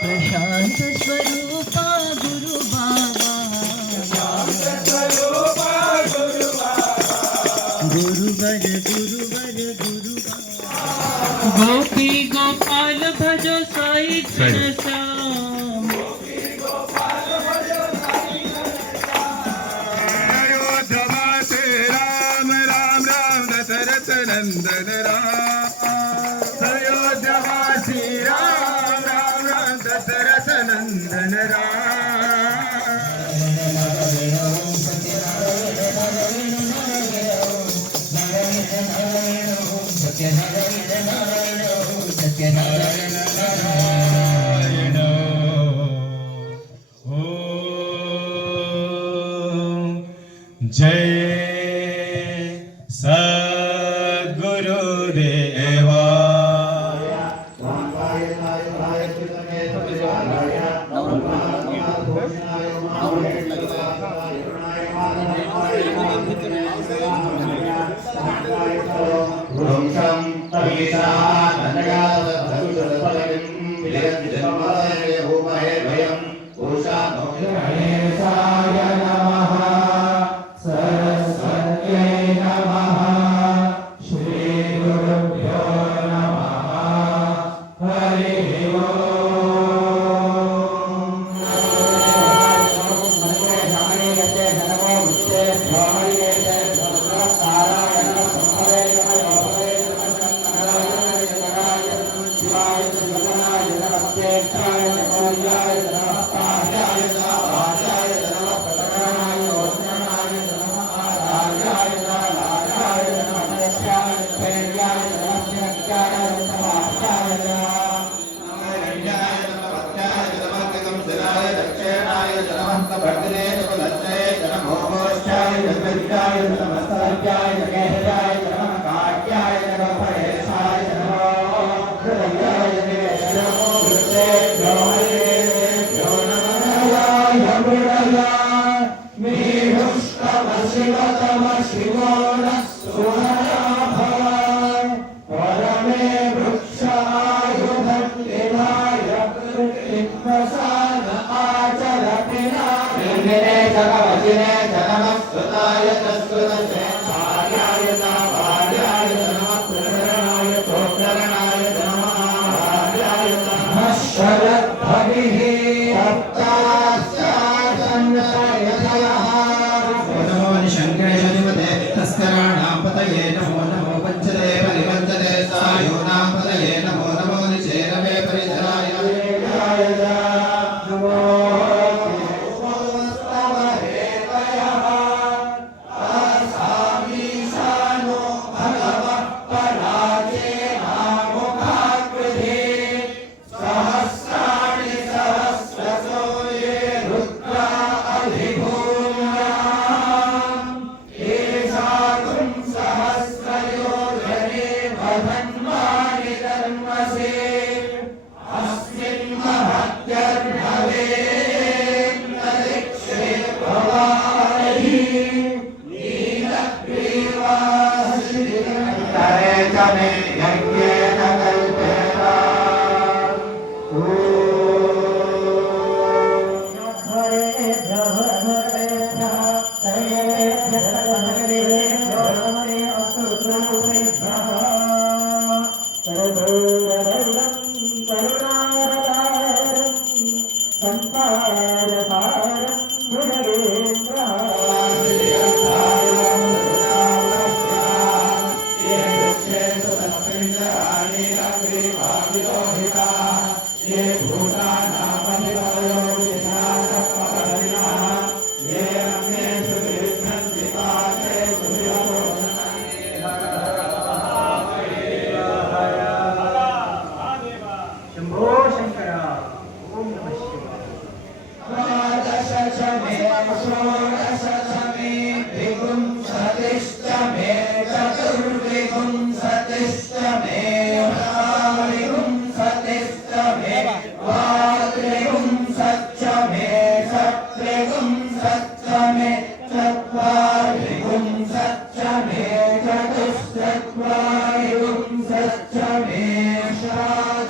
प्रशांत स्वरूपा गुरु बाबा, गुरुवर गुरुवर गुरु बाबा। गोपी गोपाल भजो साई घनश्याम, अयोध्यावासी राम राम राम दशरथ नंदन राम, अयोध्यावासी राम राम राम दशरथ नंदन राम। जय सद्गुरुदेवा।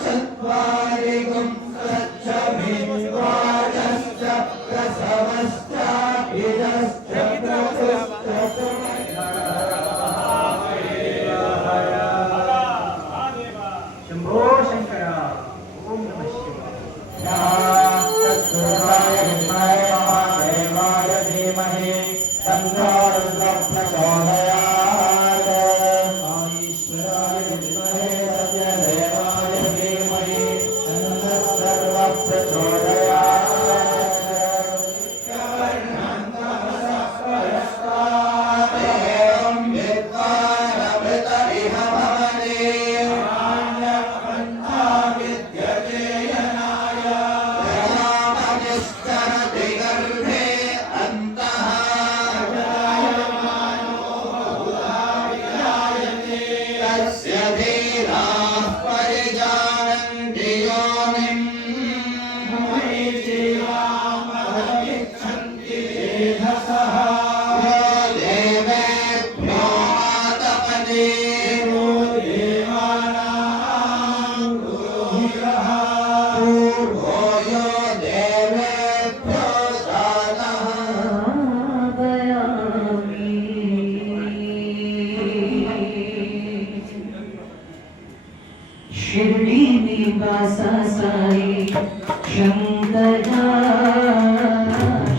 चत्वारिगुं सच्च शंकरा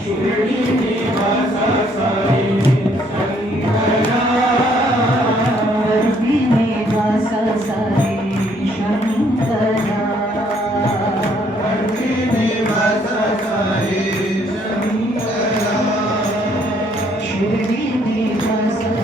शिरडी निवासा साई शंकरा शिरडी निवासा साई शंकरा शिरडी निवासा साई शंकरा शिरडी निवासा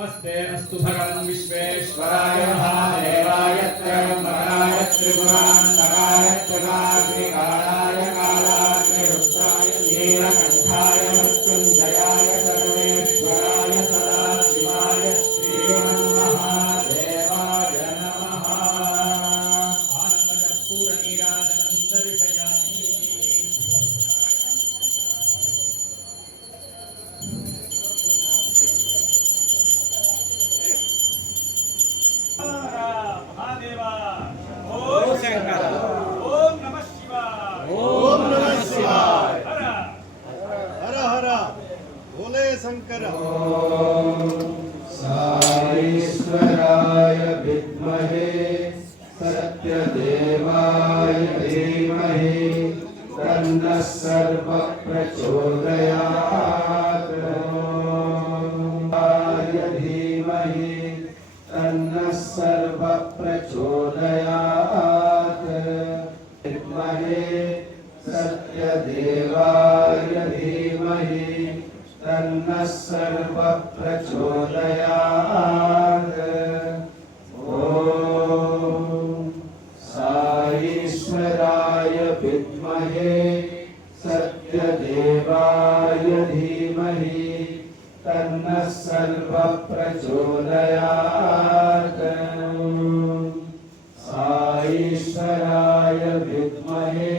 नमस्तेऽस्तु भगवन् विश्वेश्वराय महादेवाय त्र्यम्बकाय त्रिपुरान्तकाय त्रिनाग्निकालाय कालाग्निरुद्राय नीलकण्ठाय मृत्युञ्जयाय सर्वेश्वराय सदाशिवाय श्रीमन्महादेवाय नमः। आनन्दकर्पूरनीराजनं दर्शयामि। महादेवा ओम शंकर ओम नमः शिवाय ओम नमः शिवाय हर हर हर भोले शंकर साईश्वराय विद्महे सत्यदेवाय धीमहि तन्नः सर्वः प्रचोदयात् धीमहि तन्नः सर्वः प्रचोदयात् विद्महे सत्यदेवाय धीमहि तन्नः सर्वः प्रचोदयात् ॐ साईश्वराय विद्महे सत्यदेवाय धीमहि तन्नः सर्वः प्रचोदयात् साईश्वराय विद्महे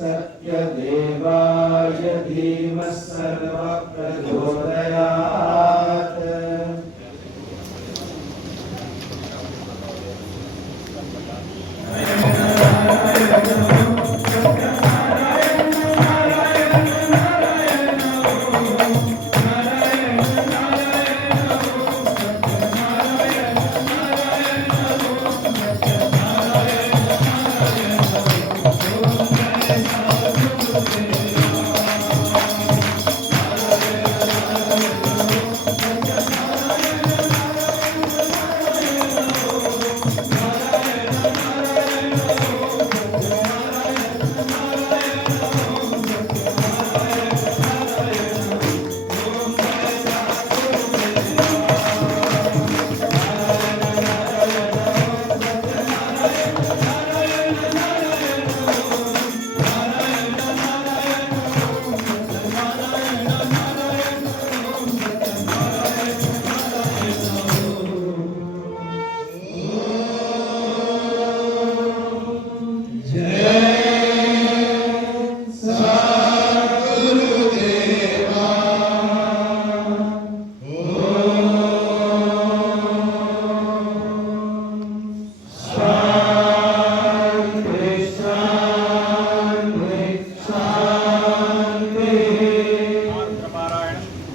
सत्यदेवाय धीमहि सर्वः प्रचोदयात्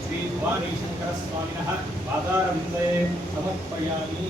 श्री भवानी शंकर स्वामिनः पादारविन्दे समर्पयामि।